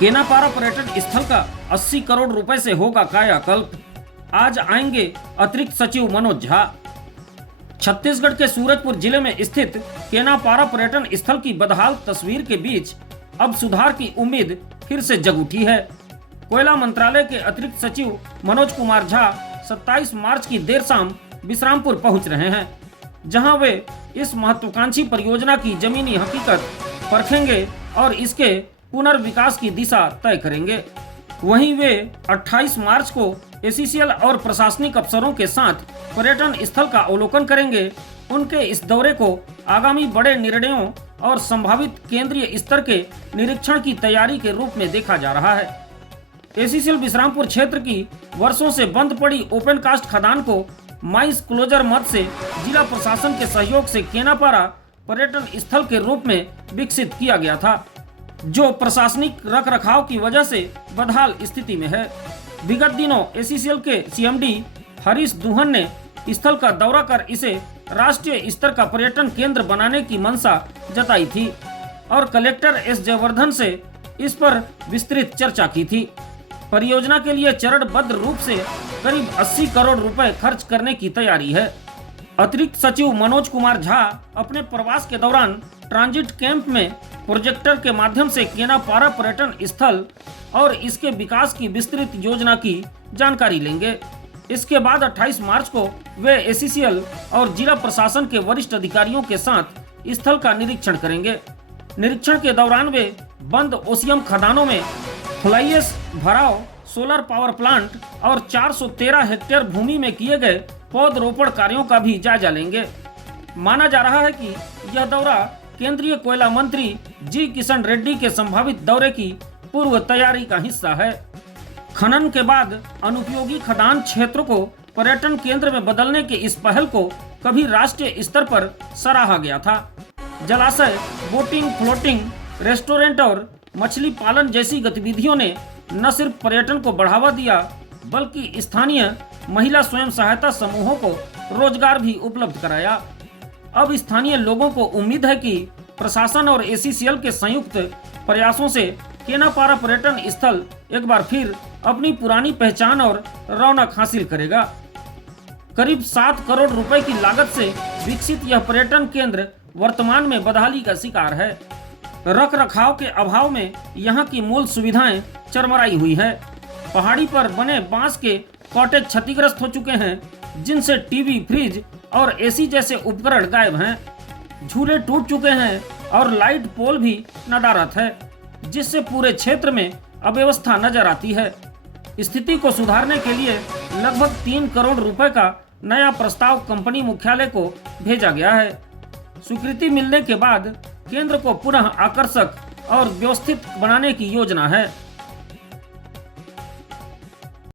केनापारा पर्यटन स्थल का 80 करोड़ रुपए से होगा कायाकल्प। आज आएंगे अतिरिक्त सचिव मनोज झा। छत्तीसगढ़ के सूरजपुर जिले में स्थित केनापारा पर्यटन स्थल की बदहाल तस्वीर के बीच अब सुधार की उम्मीद फिर से जग उठी है। कोयला मंत्रालय के अतिरिक्त सचिव मनोज कुमार झा 27 मार्च की देर शाम विश्रामपुर पहुंच रहे हैं, जहां वे इस महत्वाकांक्षी परियोजना की जमीनी हकीकत परखेंगे और इसके पुनर्विकास की दिशा तय करेंगे। वहीं वे 28 मार्च को एसीसीएल और प्रशासनिक अफसरों के साथ पर्यटन स्थल का अवलोकन करेंगे। उनके इस दौरे को आगामी बड़े निर्णयों और संभावित केंद्रीय स्तर के निरीक्षण की तैयारी के रूप में देखा जा रहा है। एसीसीएल विश्रामपुर क्षेत्र की वर्षों से बंद पड़ी ओपन कास्ट खदान को माइस क्लोजर मद से जिला प्रशासन के सहयोग से केनापारा पर्यटन स्थल के रूप में विकसित किया गया था, जो प्रशासनिक रखरखाव की वजह से बदहाल स्थिति में है। विगत दिनों एसीसीएल के सीएमडी हरीश दुहन ने स्थल का दौरा कर इसे राष्ट्रीय स्तर का पर्यटन केंद्र बनाने की मंशा जताई थी और कलेक्टर एस जयवर्धन से इस पर विस्तृत चर्चा की थी। परियोजना के लिए चरणबद्ध रूप से करीब 80 करोड़ रुपए खर्च करने की तैयारी है। अतिरिक्त सचिव मनोज कुमार झा अपने प्रवास के दौरान ट्रांजिट कैंप में प्रोजेक्टर के माध्यम से केनापारा पर्यटन स्थल और इसके विकास की विस्तृत योजना की जानकारी लेंगे। इसके बाद 28 मार्च को वे एसीसीएल और जिला प्रशासन के वरिष्ठ अधिकारियों के साथ स्थल का निरीक्षण करेंगे। निरीक्षण के दौरान वे बंद ओसियम खदानों में फ्लाईएश भराव, सोलर पावर प्लांट और 413 हेक्टेयर भूमि में किए गए पौधरोपण कार्यों का भी जायजा लेंगे। माना जा रहा है कि यह दौरा केंद्रीय कोयला मंत्री जी किशन रेड्डी के संभावित दौरे की पूर्व तैयारी का हिस्सा है। खनन के बाद अनुपयोगी खदान क्षेत्रों को पर्यटन केंद्र में बदलने के इस पहल को कभी राष्ट्रीय स्तर पर सराहा गया था। जलाशय, बोटिंग, फ्लोटिंग, रेस्टोरेंट और मछली पालन जैसी गतिविधियों ने न सिर्फ पर्यटन को बढ़ावा दिया, बल्कि स्थानीय महिला स्वयं सहायता समूहों को रोजगार भी उपलब्ध कराया। अब स्थानीय लोगों को उम्मीद है कि प्रशासन और एसीसीएल के संयुक्त प्रयासों से केनापारा पर्यटन स्थल एक बार फिर अपनी पुरानी पहचान और रौनक हासिल करेगा। करीब 7 करोड़ रुपए की लागत से विकसित यह पर्यटन केंद्र वर्तमान में बदहाली का शिकार है। रख रखाव के अभाव में यहाँ की मूल सुविधाएं चरमराई हुई है। पहाड़ी पर बने बांस के कॉटेज क्षतिग्रस्त हो चुके हैं, जिनसे टीवी, फ्रिज और एसी जैसे उपकरण गायब हैं। झूले टूट चुके हैं और लाइट पोल भी नदारद है, जिससे पूरे क्षेत्र में अव्यवस्था नजर आती है। स्थिति को सुधारने के लिए लगभग 3 करोड़ रुपए का नया प्रस्ताव कंपनी मुख्यालय को भेजा गया है। स्वीकृति मिलने के बाद केंद्र को पुनः आकर्षक और व्यवस्थित बनाने की योजना है।